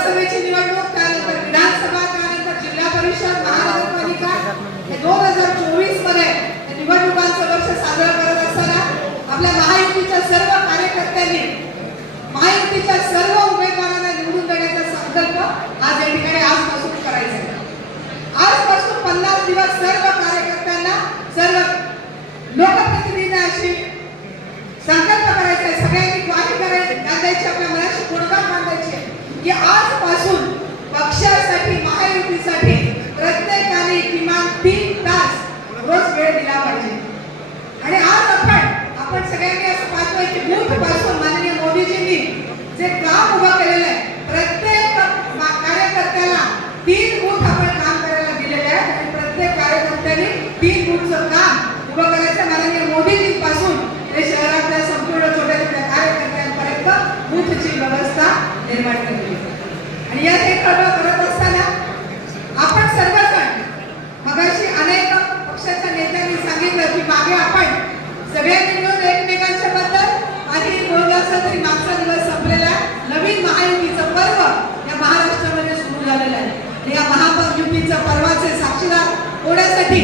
लोकसभेची निवडणूक त्यानंतर विधानसभा त्यानंतर जिल्हा परिषद महानगरपालिका हे दोन हजार चोवीसमध्ये निवडणुकांचं वर्ष साजरं करत असताना आपल्या महायुतीच्या सर्व कार्यकर्त्यांनी महायुतीच्या सर्व उमेदवारांना निवडून देण्याचा संकल्प आज या ठिकाणी आजपासून करायचा आहे. आजपासून पन्नास दिवस सर्व कार्यकर्त्यांना सर्व लोकप्रतिनिधींना अशी संकल्प करायचा आहे. सगळ्यांनी ग्वाही करायची आपल्या की आजपासून पक्षासाठी महायुतीसाठी प्रत्येकाने किमान तीन तास रोज वेळ दिला पाहिजे. आणि आज आपण आपण सगळ्यांनी असं पाहतोय की बूथपासून माननीय मोदीजींनी जे काम उभं केलेलं आहे प्रत्येक मा- कार्यकर्त्याला तीन बूथ आपण काम करायला दिलेले आहे आणि प्रत्येक कार्यकर्त्यांनी तीन बूथचं काम उभं करायचं. माननीय मोदीजींपासून ते शहरातल्या संपूर्ण छोट्या छोट्या कार्यकर्त्यांपर्यंत बूथची व्यवस्था निर्माण केली. आणि करत असताना आपण सर्वजण मगाशी अनेक पक्षाच्या नेत्यांनी सांगितलं की मागे आपण सगळ्यांनी मिळून एकमेकांच्या बद्दल आधी बोललं असलं तरी मागचा दिवस संपलेला आहे. नवीन महायुतीचं पर्व या महाराष्ट्रामध्ये सुरू झालेलं आहे या महायुतीचं पर्वाचे साक्षीदार होण्यासाठी